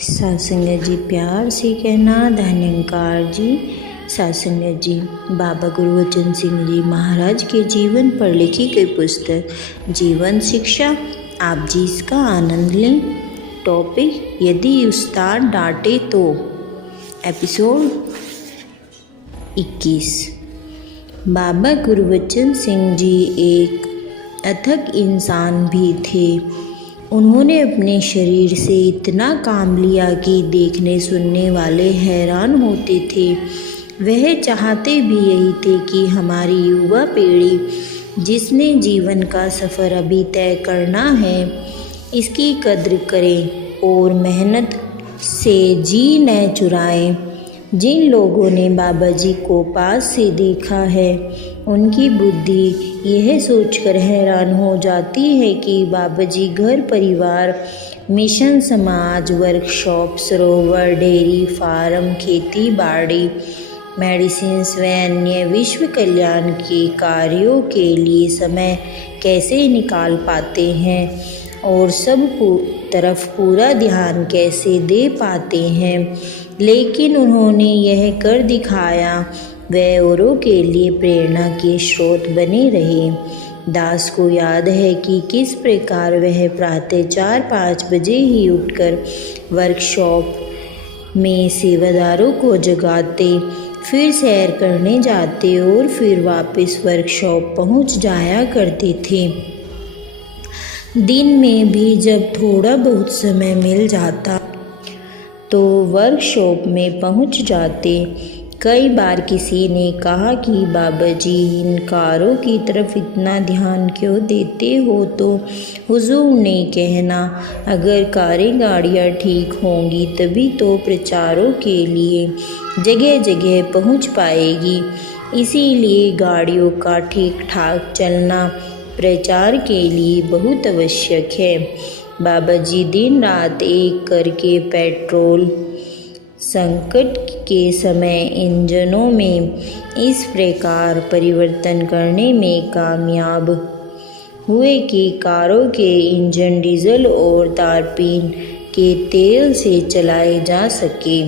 सत्संगत जी प्यार से कहना, धन्यकार जी। सत्संगत जी, बाबा गुरबचन सिंह जी महाराज के जीवन पर लिखी गई पुस्तक जीवन शिक्षा, आप जी इसका आनंद लें। टॉपिक, यदि उस्ताद डांटे तो। एपिसोड 21। बाबा गुरबचन सिंह जी एक अथक इंसान भी थे। उन्होंने अपने शरीर से इतना काम लिया कि देखने सुनने वाले हैरान होते थे। वह चाहते भी यही थे कि हमारी युवा पीढ़ी, जिसने जीवन का सफ़र अभी तय करना है, इसकी कद्र करे और मेहनत से जी न चुराए। जिन लोगों ने बाबा जी को पास से देखा है, उनकी बुद्धि यह सोचकर हैरान हो जाती है कि बाबा जी घर परिवार, मिशन समाज, वर्कशॉप, सरोवर, डेयरी फार्म, खेती बाड़ी, मेडिसिन व अन्य विश्व कल्याण के कार्यों के लिए समय कैसे निकाल पाते हैं और सब तरफ पूरा ध्यान कैसे दे पाते हैं। लेकिन उन्होंने यह कर दिखाया। वह औरों के लिए प्रेरणा के स्रोत बने रहे। दास को याद है कि किस प्रकार वह प्रातः 4-5 बजे ही उठकर वर्कशॉप में सेवादारों को जगाते, फिर सैर करने जाते और फिर वापस वर्कशॉप पहुंच जाया करते थे। दिन में भी जब थोड़ा बहुत समय मिल जाता तो वर्कशॉप में पहुंच जाते। कई बार किसी ने कहा कि बाबा जी इन कारों की तरफ इतना ध्यान क्यों देते हो, तो हुजूर ने कहना, अगर कारें गाड़ियाँ ठीक होंगी तभी तो प्रचारों के लिए जगह जगह पहुंच पाएगी। इसीलिए गाड़ियों का ठीक ठाक चलना प्रचार के लिए बहुत आवश्यक है। बाबा जी दिन रात एक करके पेट्रोल संकट के समय इंजनों में इस प्रकार परिवर्तन करने में कामयाब हुए कि कारों के इंजन डीजल और तारपीन के तेल से चलाए जा सके।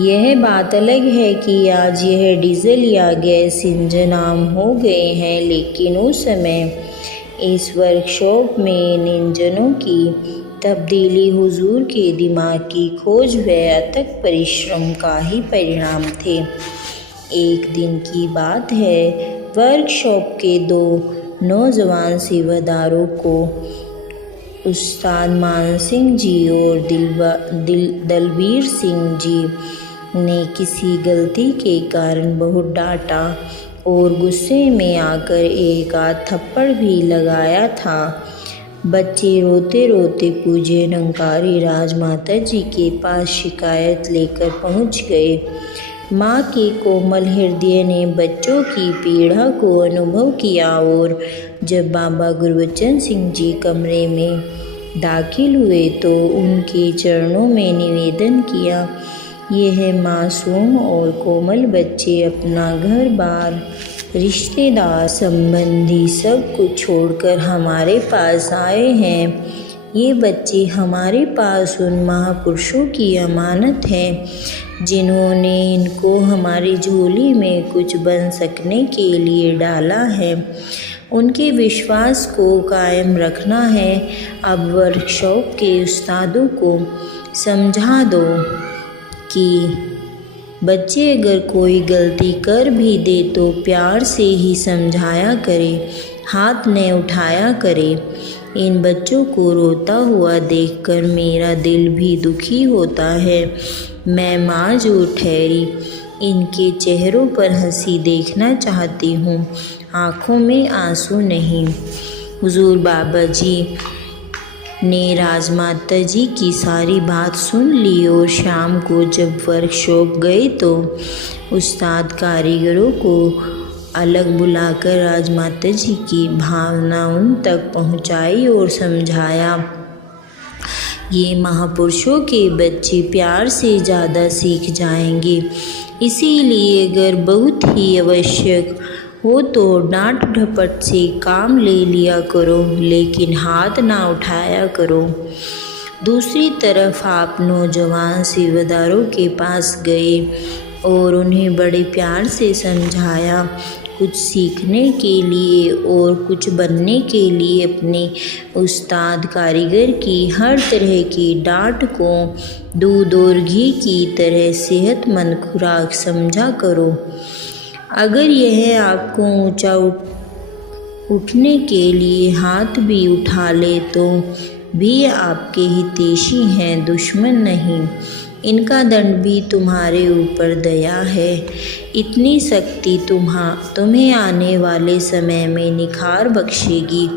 यह बात अलग है कि आज यह डीजल या गैस इंजन आम हो गए हैं, लेकिन उस समय इस वर्कशॉप में इन इंजनों की तब्दीली हुजूर के दिमाग की खोज व अथक परिश्रम का ही परिणाम थे। एक दिन की बात है, वर्कशॉप के 2 नौजवान सेवादारों को उस्ताद मान सिंह जी और दलबीर सिंह जी ने किसी गलती के कारण बहुत डांटा और गुस्से में आकर एक आध थप्पड़ भी लगाया था। बच्चे रोते रोते पूज्य निरंकारी राजमाता जी के पास शिकायत लेकर पहुंच गए। माँ के कोमल हृदय ने बच्चों की पीड़ा को अनुभव किया और जब बाबा गुरबचन सिंह जी कमरे में दाखिल हुए तो उनके चरणों में निवेदन किया, यह मासूम और कोमल बच्चे अपना घर बार, रिश्तेदार, संबंधी सब कुछ छोड़कर हमारे पास आए हैं। ये बच्चे हमारे पास उन महापुरुषों की अमानत है जिन्होंने इनको हमारी झोली में कुछ बन सकने के लिए डाला है। उनके विश्वास को कायम रखना है। अब वर्कशॉप के उस्तादों को समझा दो कि बच्चे अगर कोई गलती कर भी दे तो प्यार से ही समझाया करे, हाथ न उठाया करे। इन बच्चों को रोता हुआ देखकर मेरा दिल भी दुखी होता है। मैं माँ जो ठहरी, इनके चेहरों पर हंसी देखना चाहती हूँ, आँखों में आंसू नहीं। हुजूर बाबा जी ने राजमाता जी की सारी बात सुन ली और शाम को जब वर्कशॉप गए तो उस्ताद कारीगरों को अलग बुलाकर राजमाता जी की भावना उन तक पहुंचाई और समझाया, ये महापुरुषों के बच्चे प्यार से ज़्यादा सीख जाएंगे। इसीलिए अगर बहुत ही आवश्यक हो तो डांट डपट से काम ले लिया करो, लेकिन हाथ ना उठाया करो। दूसरी तरफ आप नौजवान सेवादारों के पास गए और उन्हें बड़े प्यार से समझाया। कुछ सीखने के लिए और कुछ बनने के लिए अपने उस्ताद कारीगर की हर तरह की डांट को दूध और घी की तरह सेहतमंद खुराक समझा करो। अगर यह आपको ऊंचा उठने के लिए हाथ भी उठा ले तो भी आपके हितैषी हैं, दुश्मन नहीं। इनका दंड भी तुम्हारे ऊपर दया है। इतनी शक्ति तुम्हें आने वाले समय में निखार बख्शेगी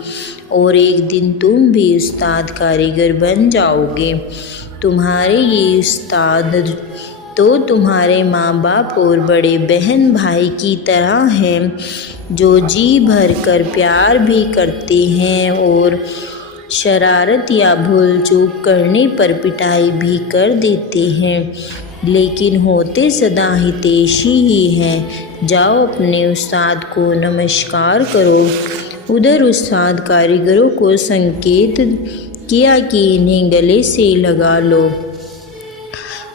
और एक दिन तुम भी उस्ताद कारीगर बन जाओगे। तुम्हारे ये उस्ताद तो तुम्हारे माँ बाप और बड़े बहन भाई की तरह हैं, जो जी भर कर प्यार भी करते हैं और शरारत या भूल चूक करने पर पिटाई भी कर देते हैं, लेकिन होते सदा हितैषी ही हैं। जाओ अपने उस्ताद को नमस्कार करो। उधर उस्ताद कारीगरों को संकेत किया कि इन्हें गले से लगा लो।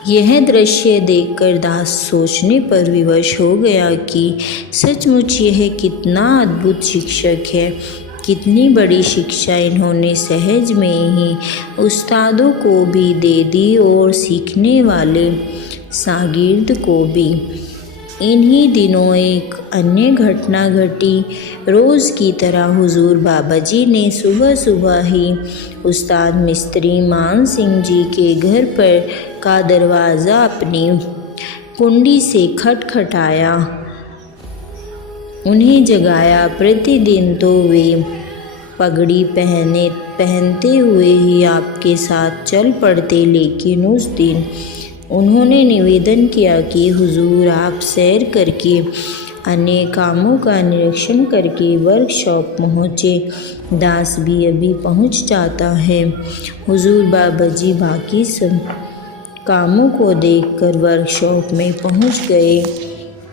यह दृश्य देखकर दास सोचने पर विवश हो गया कि सचमुच यह कितना अद्भुत शिक्षक है। कितनी बड़ी शिक्षा इन्होंने सहज में ही उस्तादों को भी दे दी और सीखने वाले शागिर्द को भी। इन्हीं दिनों एक अन्य घटना घटी। रोज़ की तरह हुजूर बाबा जी ने सुबह सुबह ही उस्ताद मिस्त्री मान सिंह जी के घर पर का दरवाज़ा अपनी कुंडी से खटखटाया, उन्हें जगाया। प्रतिदिन तो वे पगड़ी पहनते हुए ही आपके साथ चल पड़ते, लेकिन उस दिन उन्होंने निवेदन किया कि हुजूर आप सैर करके अन्य कामों का निरीक्षण करके वर्कशॉप पहुँचे। दास भी अभी पहुँच जाता है। हुजूर बाबा जी बाकी सब कामों को देखकर वर्कशॉप में पहुँच गए।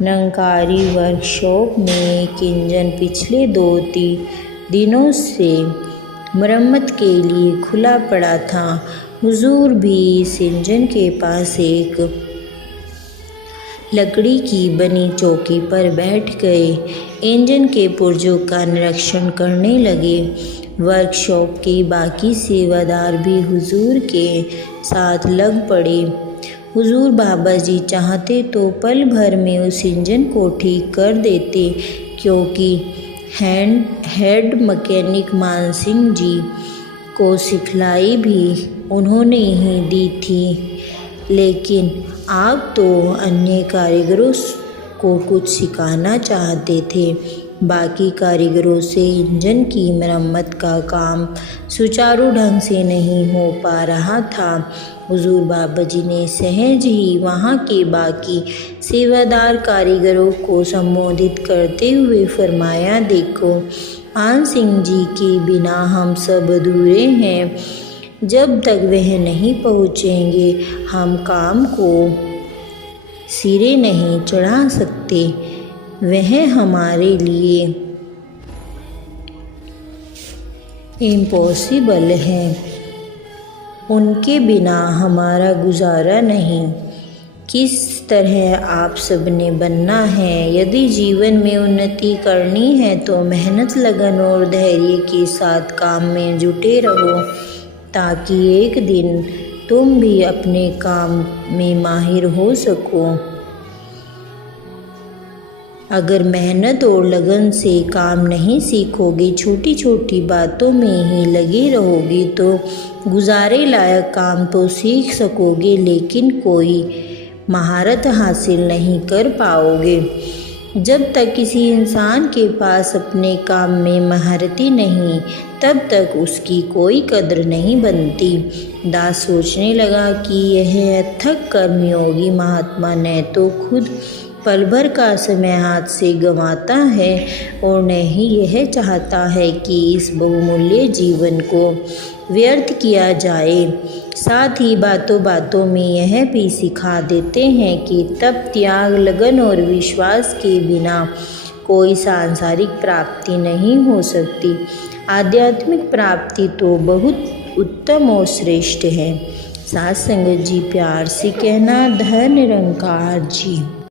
नंकारी वर्कशॉप में एक इंजन पिछले 2-3 दिनों से मरम्मत के लिए खुला पड़ा था। हुजूर भी इस इंजन के पास एक लकड़ी की बनी चौकी पर बैठ गए। इंजन के पुर्जों का निरीक्षण करने लगे। वर्कशॉप के बाकी सेवादार भी हुजूर के साथ लग पड़े। हुजूर बाबा जी चाहते तो पल भर में उस इंजन को ठीक कर देते, क्योंकि हेड मैकेनिक मान सिंह जी को सिखलाई भी उन्होंने ही दी थी, लेकिन आप तो अन्य कारीगरों को कुछ सिखाना चाहते थे। बाकी कारीगरों से इंजन की मरम्मत का काम सुचारू ढंग से नहीं हो पा रहा था। हुजूर बाबा जी ने सहज ही वहाँ के बाकी सेवादार कारीगरों को संबोधित करते हुए फरमाया, देखो मान सिंह जी के बिना हम सब अधूरे हैं। जब तक वह नहीं पहुँचेंगे हम काम को सिरे नहीं चढ़ा सकते। वह हमारे लिए इम्पॉसिबल है। उनके बिना हमारा गुजारा नहीं। किस तरह आप सब ने बनना है। यदि जीवन में उन्नति करनी है तो मेहनत, लगन और धैर्य के साथ काम में जुटे रहो, ताकि एक दिन तुम भी अपने काम में माहिर हो सको। अगर मेहनत और लगन से काम नहीं सीखोगे, छोटी छोटी बातों में ही लगे रहोगे, तो गुजारे लायक काम तो सीख सकोगे, लेकिन कोई महारत हासिल नहीं कर पाओगे। जब तक किसी इंसान के पास अपने काम में महारती नहीं, तब तक उसकी कोई कदर नहीं बनती। दास सोचने लगा कि यह अथक कर्मयोगी महात्मा न तो खुद पल भर का समय हाथ से गंवाता है और न ही यह चाहता है कि इस बहुमूल्य जीवन को व्यर्थ किया जाए। साथ ही बातों बातों में यह भी सिखा देते हैं कि तप, त्याग, लगन और विश्वास के बिना कोई सांसारिक प्राप्ति नहीं हो सकती। आध्यात्मिक प्राप्ति तो बहुत उत्तम और श्रेष्ठ है। साथ संगत जी प्यार से कहना, धन निरंकार जी।